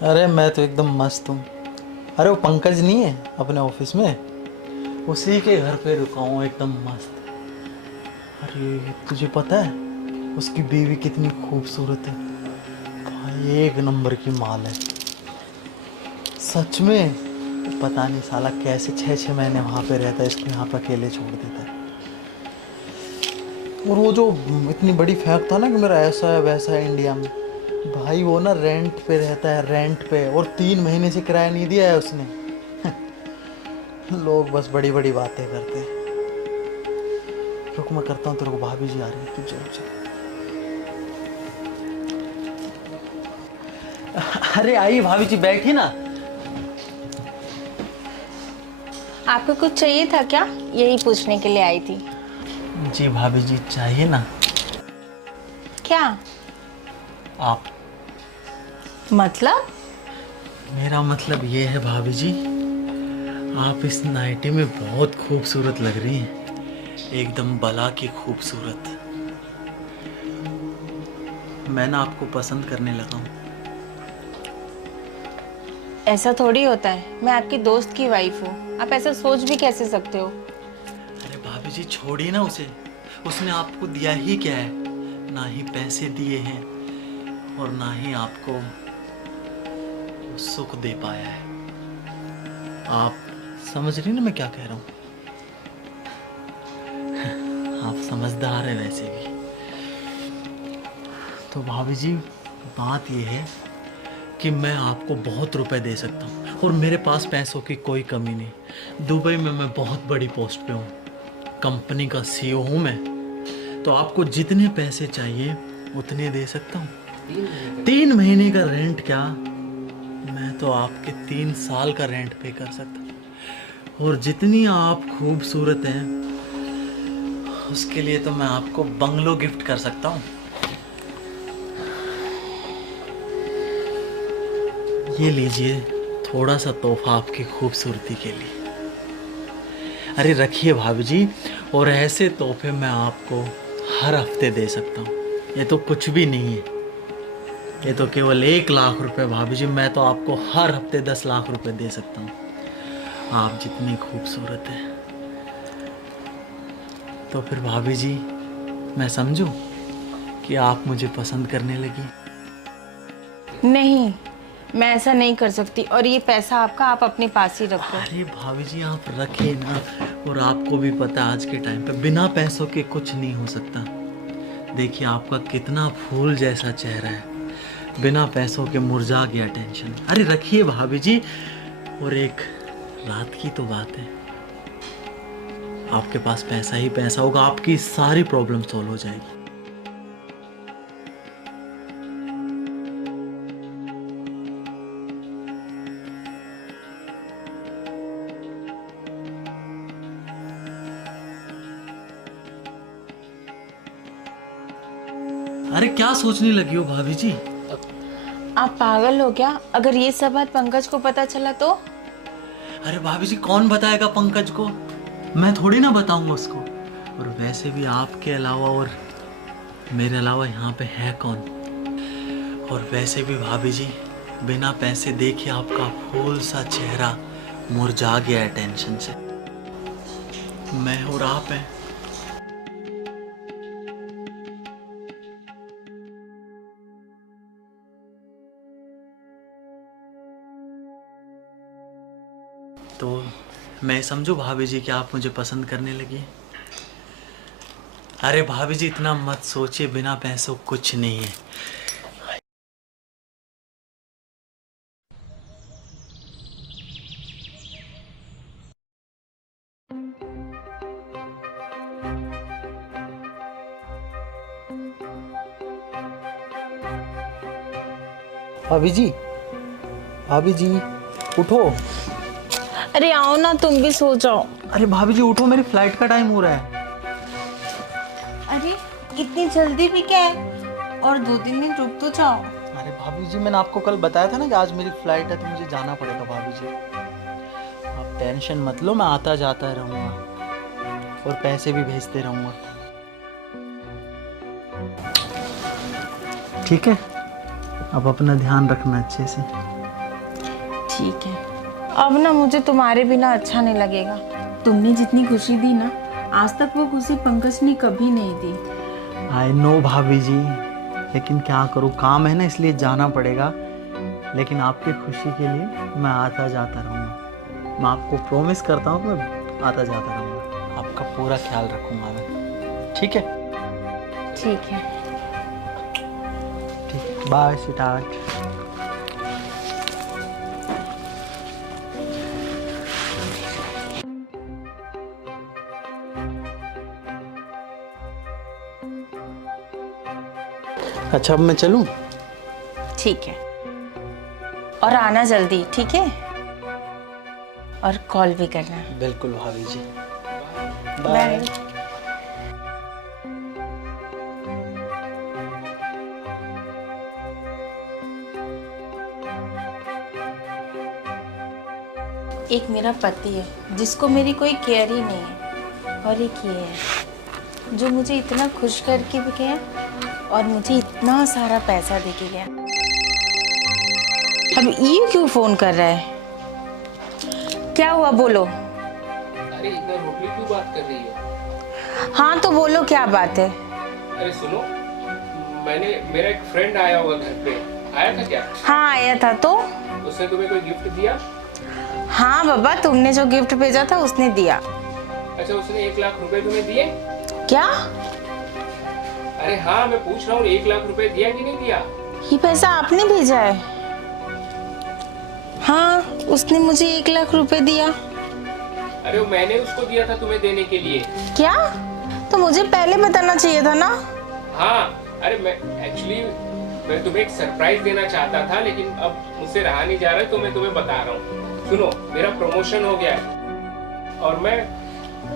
अरे मैं तो एकदम मस्त हूँ। अरे वो पंकज नहीं है अपने ऑफिस में, उसी के घर पे रुका हूँ एकदम मस्त। अरे तुझे पता है उसकी बीवी कितनी खूबसूरत है भाई, एक नंबर की माल है सच में। पता नहीं साला कैसे 6-6 महीने वहाँ पे रहता है, इसको यहाँ पे अकेले छोड़ देता है। और वो जो इतनी बड़ी फैक्ट था ना कि मेरा ऐसा है वैसा है इंडिया में, भाई वो ना रेंट पे रहता है, रेंट पे, और 3 महीने से किराया नहीं दिया है उसने। लोग बस बड़ी बड़ी बातें करते हैं। रुक मैं करता हूँ तेरे को, भाभी जी आ रही है, तू चल चल। अरे आई भाभी जी, बैठी ना। आपको कुछ चाहिए था क्या? यही पूछने के लिए आई थी। जी भाभी जी चाहिए ना। क्या आप, मतलब? मेरा मतलब ये है भाभी जी, आप इस नाइटी में बहुत खूबसूरत लग रही हैं, एकदम बला की खूबसूरत। मैं ना आपको पसंद करने लगा हूँ। ऐसा थोड़ी होता है, मैं आपकी दोस्त की वाइफ हूँ। आप ऐसा सोच भी कैसे सकते हो? अरे भाभी जी छोड़िए ना उसे, उसने आपको दिया ही क्या है? ना ही पैसे दिए हैं और ना ही आपको सुख दे पाया है। आप समझ रही ना मैं क्या कह रहा हूँ? आप समझदार है वैसे भी। तो भाभी जी बात यह है कि मैं आपको बहुत रुपए दे सकता हूँ और मेरे पास पैसों की कोई कमी नहीं। दुबई में मैं बहुत बड़ी पोस्ट पे हूँ, कंपनी का सीईओ हूँ मैं। तो आपको जितने पैसे चाहिए उतने दे सकता हूँ। 3 महीने का रेंट क्या, मैं तो आपके 3 साल का रेंट पे कर सकता हूँ। और जितनी आप खूबसूरत हैं उसके लिए तो मैं आपको बंगलो गिफ्ट कर सकता हूँ। ये लीजिए थोड़ा सा तोहफा आपकी खूबसूरती के लिए। अरे रखिए भाभी जी, और ऐसे तोहफे मैं आपको हर हफ्ते दे सकता हूँ। ये तो कुछ भी नहीं है, ये तो केवल 1 लाख रुपए भाभी जी। मैं तो आपको हर हफ्ते 10 लाख रुपए दे सकता हूँ, आप जितनी खूबसूरत है। तो फिर भाभी जी मैं समझूं कि आप मुझे पसंद करने लगी? नहीं, मैं ऐसा नहीं कर सकती। और ये पैसा आपका, आप अपने पास ही रख लो। अरे भाभी जी आप रखिए ना। और आपको भी पता है आज के टाइम पे बिना पैसों के कुछ नहीं हो सकता। देखिए आपका कितना फूल जैसा चेहरा है, बिना पैसों के मुरझा गया टेंशन। अरे रखिए भाभी जी। और एक रात की तो बात है, आपके पास पैसा ही पैसा होगा, आपकी सारी प्रॉब्लम सॉल्व हो जाएगी। अरे क्या सोचने लगी हो भाभी जी? आप पागल हो क्या? अगर ये सब बात पंकज को पता चला तो? अरे भाभी जी कौन बताएगा पंकज को, मैं थोड़ी ना बताऊंगा उसको। और वैसे भी आपके अलावा और मेरे अलावा यहाँ पे है कौन? और वैसे भी भाभी जी बिना पैसे देखे आपका फूल सा चेहरा मुरझा गया है टेंशन से। मैं और आप हैं। तो मैं समझू भाभी जी कि आप मुझे पसंद करने लगी? अरे भाभी जी इतना मत सोचिए, बिना पैसों कुछ नहीं है। भाभी जी, भाभी जी उठो। अरे आओ ना, तुम भी सो जाओ। अरे भाभी जी उठो, मेरी फ्लाइट का टाइम हो रहा है। अरे इतनी जल्दी भी क्या है? और 2-3 दिन रुक तो जाओ। अरे भाभी जी मैंने आपको कल बताया था ना कि आज मेरी फ्लाइट है तो मुझे जाना पड़ेगा। भाभी जी आप टेंशन मत लो, मैं आता जाता रहूँगा और पैसे भी भेजते रहूँगा, ठीक है? अब अपना ध्यान रखना अच्छे से। ठीक है, अब ना मुझे तुम्हारे बिना अच्छा नहीं लगेगा। तुमने जितनी खुशी दी ना, आज तक वो खुशी पंकज ने कभी नहीं दी। आई नो भाभी जी, लेकिन क्या करूँ, काम है ना, इसलिए जाना पड़ेगा। लेकिन आपकी खुशी के लिए मैं आता जाता रहूँगा। मैं आपको प्रॉमिस करता हूँ कि मैं आता जाता रहूँगा, आपका पूरा ख्याल रखूँगा मैं। ठीक है? ठीक है। ठीक है, बाय स्वीटहार्ट। अच्छा, अब मैं चलूँ? ठीक है, और आना जल्दी, ठीक है? और कॉल भी करना। बिल्कुल भाभी जी। बाय। एक मेरा पति है जिसको मेरी कोई केयर ही नहीं है, और एक ये है जो मुझे इतना खुश करके भी गया और मुझे इतना सारा पैसा दे के गया। अब ये क्यों फोन कर रहा है? क्या हुआ, बोलो। अरे इतना रोटली क्यों बात कर रही है? हाँ तो बोलो, क्या बात है? अरे सुनो, मेरा एक फ्रेंड आया हुआ घर पे। आया था क्या? हाँ आया था। तो उसने तुम्हें कोई गिफ्ट दिया? हाँ बाबा, तुमने जो गिफ्ट भेजा था उसने दिया। अच्छा, उसने 1 लाख रुपए तुम्हें दिए? क्या? अरे हाँ, मैं पूछ रहा हूँ 1 लाख रुपए दिया कि नहीं दिया? ये पैसा आपने भेजा है? हाँ, उसने मुझे 1 लाख रुपए दिया। अरे वो मैंने उसको दिया था तुम्हें देने के लिए। क्या? तो मुझे पहले बताना चाहिए था ना। हाँ, अरे मैं तुम्हें एक सरप्राइज देना चाहता था, लेकिन अब मुझसे रहा नहीं जा रहा है, तो मैं तुम्हें बता रहा हूँ। सुनो, मेरा प्रमोशन हो गया है और मैं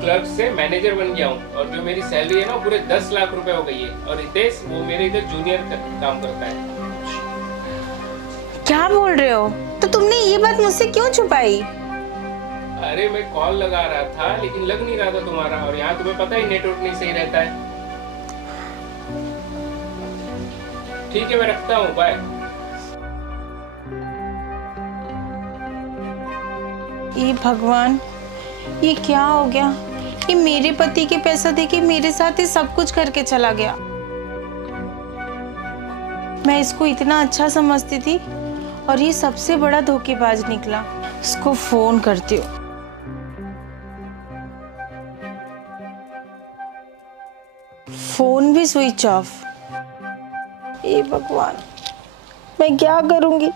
क्लर्क से मैनेजर बन गया हूँ, और जो मेरी सैलरी है ना पूरे 10 लाख रुपए हो गई है। और रितेश वो मेरे इधर जूनियर काम करता है। क्या बोल रहे हो? तो तुमने ये बात मुझसे क्यों छुपाई? अरे मैं कॉल लगा रहा था लेकिन लग नहीं रहा था तुम्हारा, और यहाँ तुम्हें पता ही नेटवर्क नहीं सही रहता है। ठीक है, मैं रखता हूँ, बाय। ये भगवान, ये क्या हो गया? ये मेरे पति के पैसा देके मेरे साथ ही सब कुछ करके चला गया। मैं इसको इतना अच्छा समझती थी और ये सबसे बड़ा धोखेबाज निकला। इसको फोन करती हूँ। फोन भी स्विच ऑफ। हे भगवान, मैं क्या करूंगी?